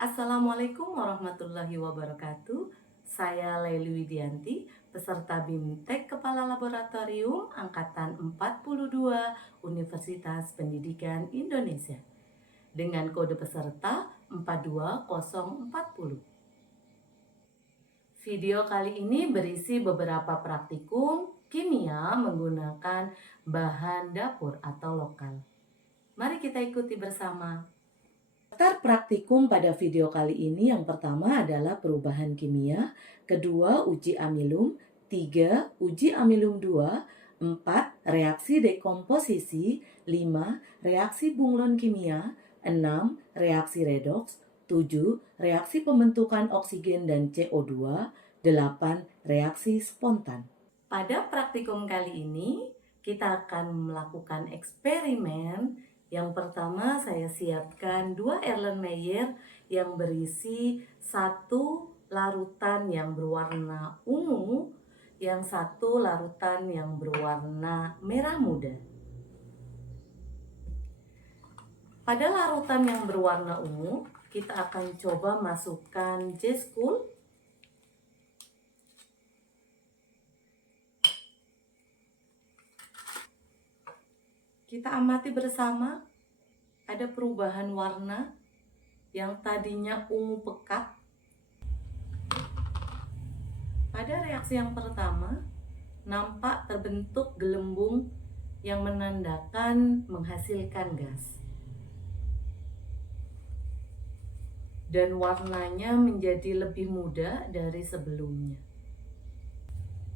Assalamualaikum warahmatullahi wabarakatuh. Saya Leili Widianti, peserta BIMTEK Kepala Laboratorium Angkatan 42 Universitas Pendidikan Indonesia dengan kode peserta 42040. Video kali ini berisi beberapa praktikum kimia menggunakan bahan dapur atau lokal. Mari kita ikuti bersama. Daftar praktikum pada video kali ini yang pertama adalah perubahan kimia, kedua uji amilum, 3 uji amilum 2, 4 reaksi dekomposisi, 5 reaksi bunglon kimia, 6 reaksi redoks, 7 reaksi pembentukan oksigen dan CO2, 8 reaksi spontan. Pada praktikum kali ini kita akan melakukan eksperimen. Yang pertama saya siapkan 2 Erlenmeyer yang berisi satu larutan yang berwarna ungu, yang satu larutan yang berwarna merah muda. Pada larutan yang berwarna ungu, kita akan coba masukkan J-School. Kita amati bersama, ada perubahan warna yang tadinya ungu pekat. Pada reaksi yang pertama, nampak terbentuk gelembung yang menandakan menghasilkan gas. Dan warnanya menjadi lebih muda dari sebelumnya.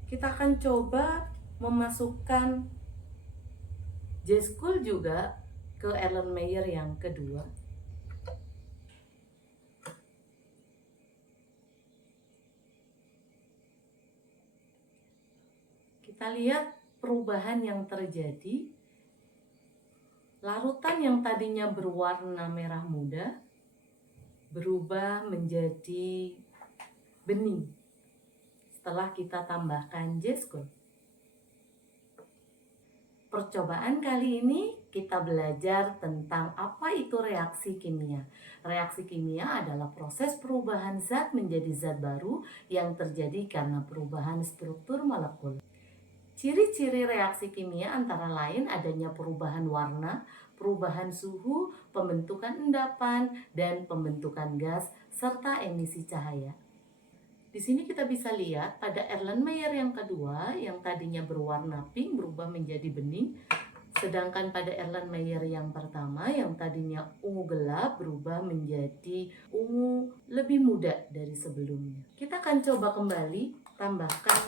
Kita akan coba memasukkan J-School juga ke Erlenmeyer yang kedua. Kita lihat perubahan yang terjadi. Larutan yang tadinya berwarna merah muda berubah menjadi bening setelah kita tambahkan J-School. Percobaan kali ini kita belajar tentang apa itu reaksi kimia. Reaksi kimia adalah proses perubahan zat menjadi zat baru yang terjadi karena perubahan struktur molekul. Ciri-ciri reaksi kimia antara lain adanya perubahan warna, perubahan suhu, pembentukan endapan, dan pembentukan gas, serta emisi cahaya. Di sini kita bisa lihat pada Erlenmeyer yang kedua yang tadinya berwarna pink berubah menjadi bening. Sedangkan pada Erlenmeyer yang pertama yang tadinya ungu gelap berubah menjadi ungu lebih muda dari sebelumnya. Kita akan coba kembali tambahkan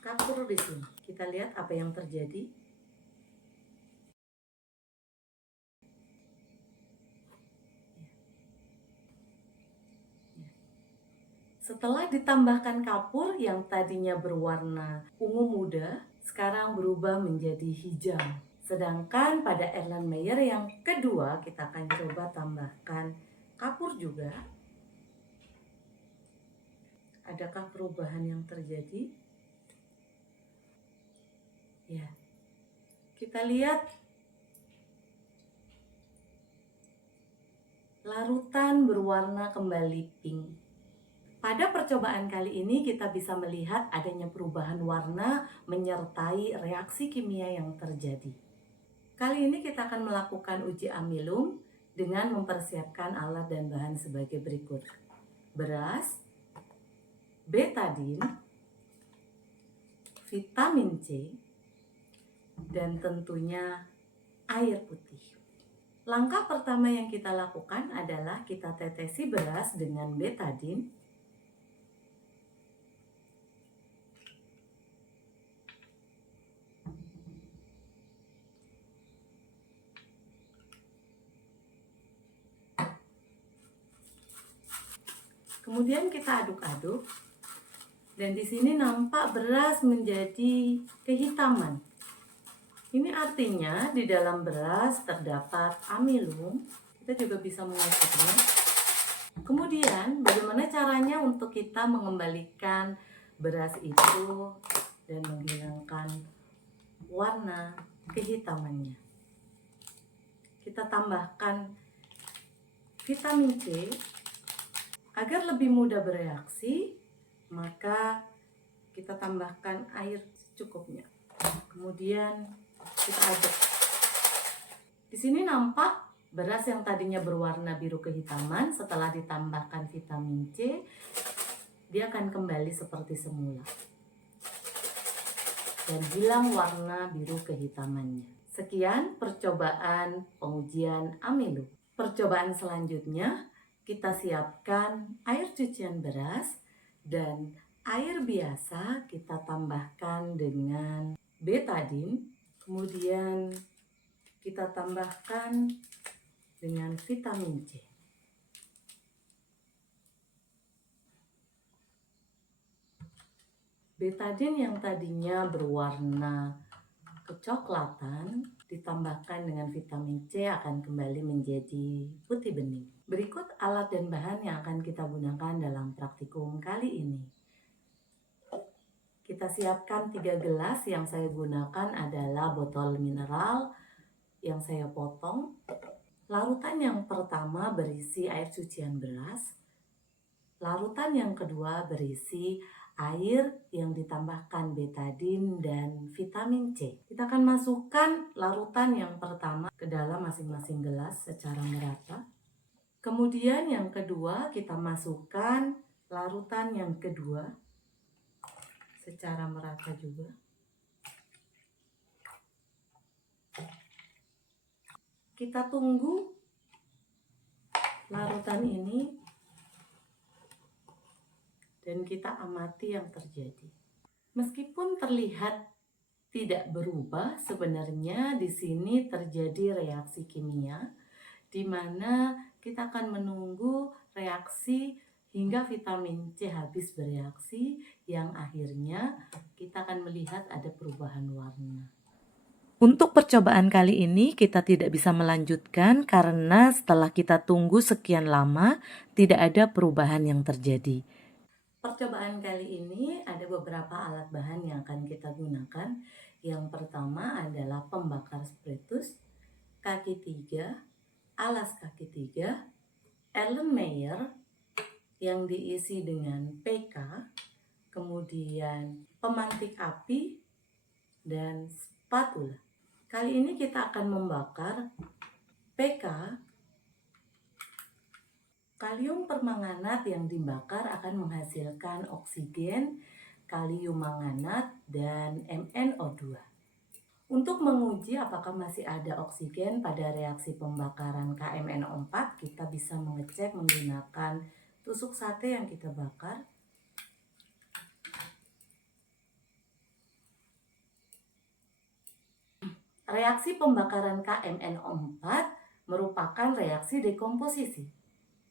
kapur di sini. Kita lihat apa yang terjadi. Setelah ditambahkan kapur yang tadinya berwarna ungu muda, sekarang berubah menjadi hijau. Sedangkan pada Erlenmeyer yang kedua, kita akan coba tambahkan kapur juga. Adakah perubahan yang terjadi? Ya, kita lihat larutan berwarna kembali pink. Pada percobaan kali ini kita bisa melihat adanya perubahan warna menyertai reaksi kimia yang terjadi. Kali ini kita akan melakukan uji amilum dengan mempersiapkan alat dan bahan sebagai berikut. Beras, betadin, vitamin C, dan tentunya air putih. Langkah pertama yang kita lakukan adalah kita tetesi beras dengan betadin. Kemudian kita aduk-aduk. Dan di sini nampak beras menjadi kehitaman. Ini artinya di dalam beras terdapat amilum. Kita juga bisa mengukurnya. Kemudian bagaimana caranya untuk kita mengembalikan beras itu dan menghilangkan warna kehitamannya. Kita tambahkan vitamin C Agar lebih mudah bereaksi, maka kita tambahkan air secukupnya. Kemudian kita aduk. Di sini nampak beras yang tadinya berwarna biru kehitaman setelah ditambahkan vitamin C, dia akan kembali seperti semula dan hilang warna biru kehitamannya. Sekian percobaan pengujian Amelu. Percobaan selanjutnya, kita siapkan air cucian beras dan air biasa kita tambahkan dengan betadine, kemudian kita tambahkan dengan vitamin C. Betadine yang tadinya berwarna kecoklatan ditambahkan dengan vitamin C akan kembali menjadi putih bening. Berikut alat dan bahan yang akan kita gunakan dalam praktikum kali ini. Kita siapkan 3 gelas. Yang saya gunakan adalah botol mineral yang saya potong. Larutan yang pertama berisi air cucian beras. Larutan yang kedua berisi air yang ditambahkan betadine dan vitamin C. Kita akan masukkan larutan yang pertama ke dalam masing-masing gelas secara merata. Kemudian yang kedua kita masukkan larutan yang kedua secara merata juga. Kita tunggu larutan ini dan kita amati yang terjadi. Meskipun terlihat tidak berubah, sebenarnya di sini terjadi reaksi kimia di mana kita akan menunggu reaksi hingga vitamin C habis bereaksi, yang akhirnya kita akan melihat ada perubahan warna. Untuk percobaan kali ini kita tidak bisa melanjutkan karena setelah kita tunggu sekian lama tidak ada perubahan yang terjadi. Percobaan kali ini ada beberapa alat bahan yang akan kita gunakan. Yang pertama adalah pembakar spiritus, kaki 3, alas kaki 3, Erlenmeyer yang diisi dengan PK, kemudian pemantik api, dan spatula. Kali ini kita akan membakar PK. Kalium permanganat yang dibakar akan menghasilkan oksigen, kalium manganat, dan MnO2. Untuk menguji apakah masih ada oksigen pada reaksi pembakaran KMNO4, kita bisa mengecek menggunakan tusuk sate yang kita bakar. Reaksi pembakaran KMNO4 merupakan reaksi dekomposisi.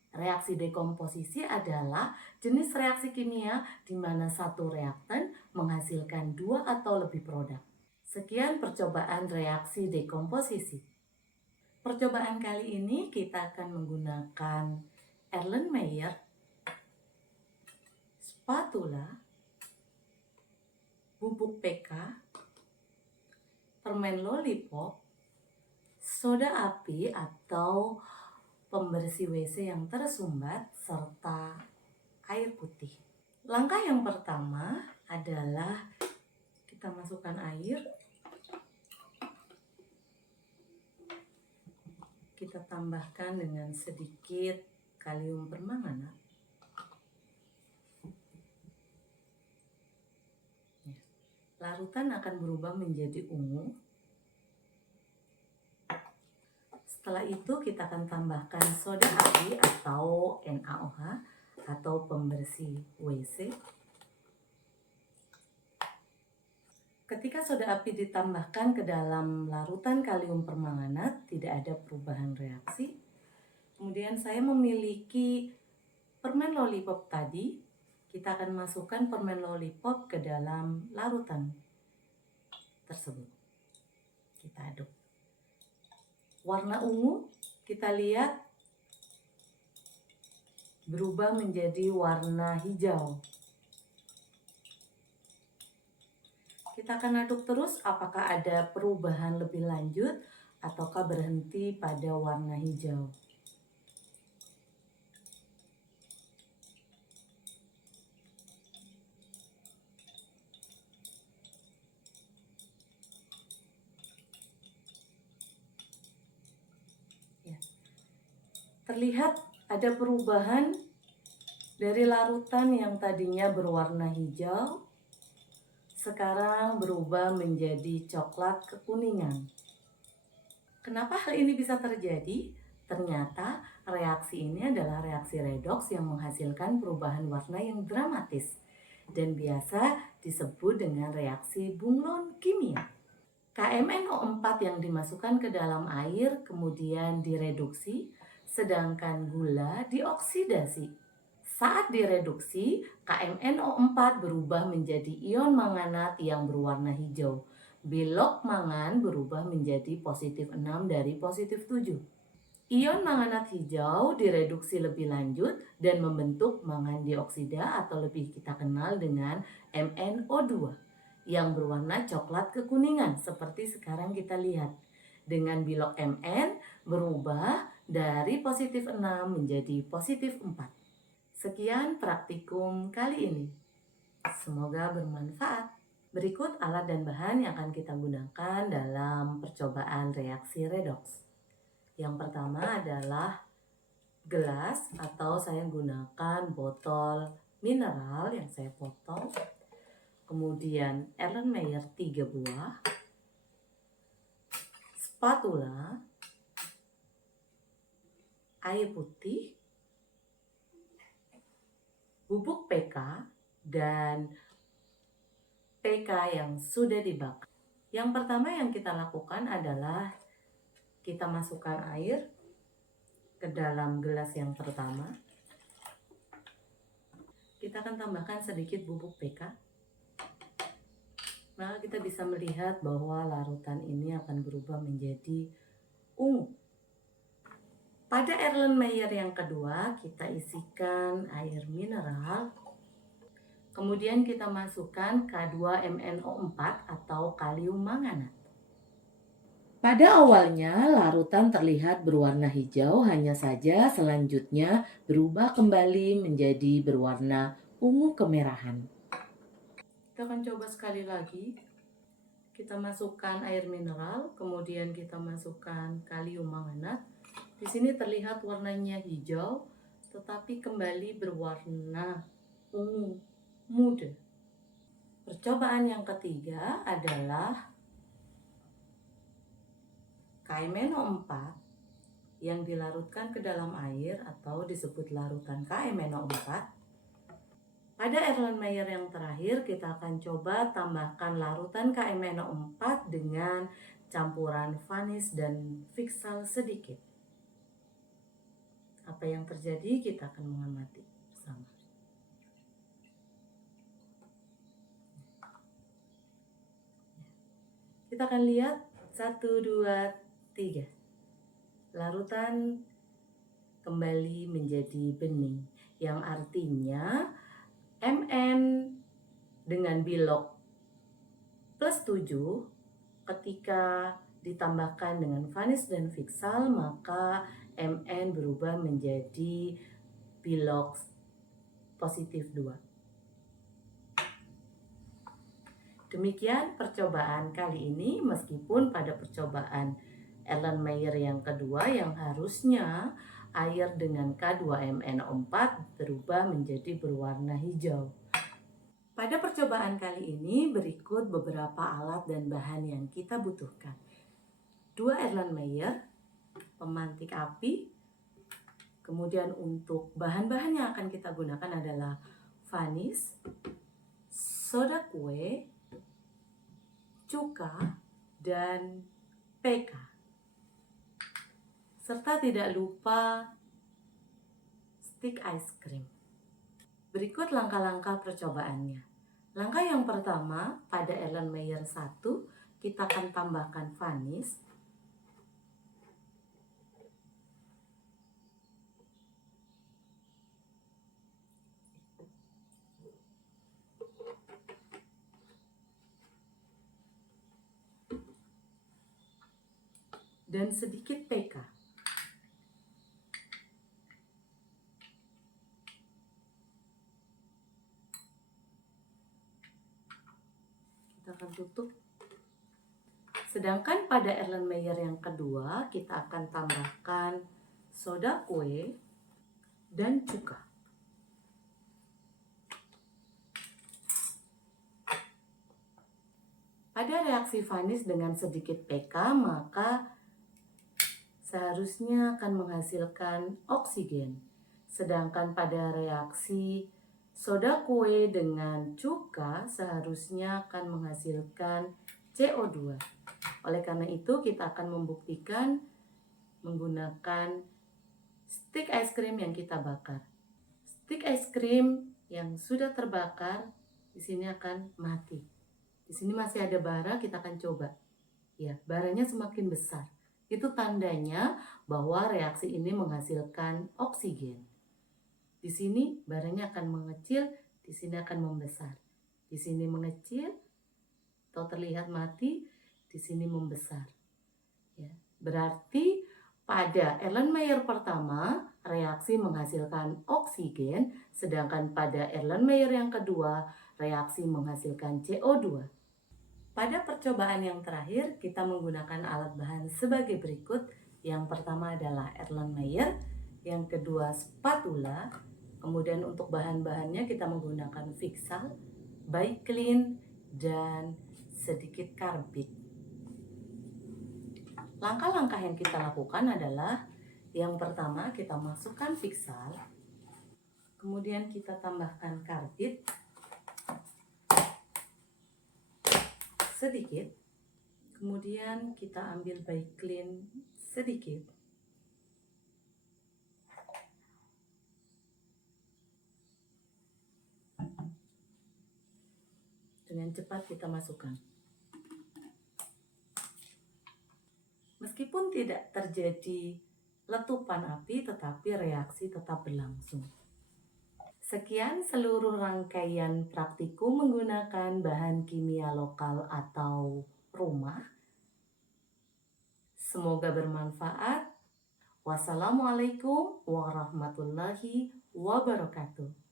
Reaksi dekomposisi adalah jenis reaksi kimia di mana satu reaktan menghasilkan 2 atau lebih produk. Sekian percobaan reaksi dekomposisi. Percobaan kali ini kita akan menggunakan Erlenmeyer, spatula, bubuk PK, permen lollipop, soda api atau pembersih WC yang tersumbat, serta air putih. Langkah yang pertama adalah kita masukkan air. Kita tambahkan dengan sedikit kalium permanganat. Larutan akan berubah menjadi ungu. Setelah itu kita akan tambahkan soda api atau NaOH atau pembersih WC. Ketika soda api ditambahkan ke dalam larutan kalium permanganat, tidak ada perubahan reaksi. Kemudian saya memiliki permen lollipop tadi. Kita akan masukkan permen lollipop ke dalam larutan tersebut. Kita aduk. Warna ungu kita lihat berubah menjadi warna hijau. Kita akan aduk terus apakah ada perubahan lebih lanjut ataukah berhenti pada warna hijau. terlihat ada perubahan dari larutan yang tadinya berwarna hijau, sekarang berubah menjadi coklat kekuningan. Kenapa hal ini bisa terjadi? Ternyata reaksi ini adalah reaksi redoks yang menghasilkan perubahan warna yang dramatis dan biasa disebut dengan reaksi bunglon kimia. KMNO4 yang dimasukkan ke dalam air kemudian direduksi, sedangkan gula dioksidasi. Saat direduksi, KMNO4 berubah menjadi ion manganat yang berwarna hijau. Bilok mangan berubah menjadi positif 6 dari positif 7. Ion manganat hijau direduksi lebih lanjut dan membentuk mangan dioksida atau lebih kita kenal dengan MnO2 yang berwarna coklat kekuningan seperti sekarang kita lihat. Dengan bilok Mn berubah dari positif 6 menjadi positif 4. Sekian praktikum kali ini. Semoga bermanfaat. Berikut alat dan bahan yang akan kita gunakan dalam percobaan reaksi redoks. Yang pertama adalah gelas atau saya gunakan botol mineral yang saya potong. Kemudian Erlenmeyer 3 buah. Spatula. Air putih. Bubuk PK dan PK yang sudah dibakar. Yang pertama yang kita lakukan adalah kita masukkan air ke dalam gelas yang pertama. Kita akan tambahkan sedikit bubuk PK. Maka kita bisa melihat bahwa larutan ini akan berubah menjadi ungu. Pada Erlenmeyer yang kedua, kita isikan air mineral. Kemudian kita masukkan K2MnO4 atau kalium manganat. Pada awalnya larutan terlihat berwarna hijau, hanya saja selanjutnya berubah kembali menjadi berwarna ungu kemerahan. Kita akan coba sekali lagi. Kita masukkan air mineral, kemudian kita masukkan kalium manganat. Di sini terlihat warnanya hijau, tetapi kembali berwarna ungu muda. Percobaan yang ketiga adalah KMNO4 yang dilarutkan ke dalam air atau disebut larutan KMNO4. Pada Erlenmeyer yang terakhir kita akan coba tambahkan larutan KMNO4 dengan campuran vanis dan fiksal sedikit. Apa yang terjadi kita akan mengamati bersama. Kita akan lihat 1, 2, 3. Larutan kembali menjadi bening, yang artinya Mn dengan bilok plus 7 ketika ditambahkan dengan vanis dan fiksal maka Mn berubah menjadi bilok positif 2. Demikian percobaan kali ini, meskipun pada percobaan Erlenmeyer yang kedua yang harusnya air dengan K2MnO4 berubah menjadi berwarna hijau. Pada percobaan kali ini berikut beberapa alat dan bahan yang kita butuhkan. 2 Erlenmeyer, pemantik api. Kemudian untuk bahan-bahan yang akan kita gunakan adalah vanis, soda kue, cuka, dan PK. Serta tidak lupa stik ice cream. Berikut langkah-langkah percobaannya. Langkah yang pertama, pada Erlenmeyer 1, kita akan tambahkan vanis. Dan sedikit PK. Kita akan tutup. Sedangkan pada Erlenmeyer yang kedua, kita akan tambahkan soda kue, dan cuka. Pada reaksi Vanis dengan sedikit pK, maka seharusnya akan menghasilkan oksigen. Sedangkan pada reaksi soda kue dengan cuka seharusnya akan menghasilkan CO2. Oleh karena itu kita akan membuktikan menggunakan stik es krim yang kita bakar. Stik es krim yang sudah terbakar di sini akan mati. Di sini masih ada bara, kita akan coba. Ya, baranya semakin besar. Itu tandanya bahwa reaksi ini menghasilkan oksigen. Di sini baranya akan mengecil, di sini akan membesar. Di sini mengecil atau terlihat mati, di sini membesar. Ya, berarti pada Erlenmeyer pertama reaksi menghasilkan oksigen, sedangkan pada Erlenmeyer yang kedua reaksi menghasilkan CO2. Pada percobaan yang terakhir, kita menggunakan alat bahan sebagai berikut. Yang pertama adalah Erlenmeyer, yang kedua spatula, kemudian untuk bahan-bahannya kita menggunakan Fixal, Baiklin, dan sedikit karbit. Langkah-langkah yang kita lakukan adalah yang pertama kita masukkan Fixal, kemudian kita tambahkan karbit sedikit, kemudian kita ambil Baiklin sedikit, dengan cepat kita masukkan. Meskipun tidak terjadi letupan api, tetapi reaksi tetap berlangsung. Sekian seluruh rangkaian praktikum menggunakan bahan kimia lokal atau rumah. Semoga bermanfaat. Wassalamualaikum warahmatullahi wabarakatuh.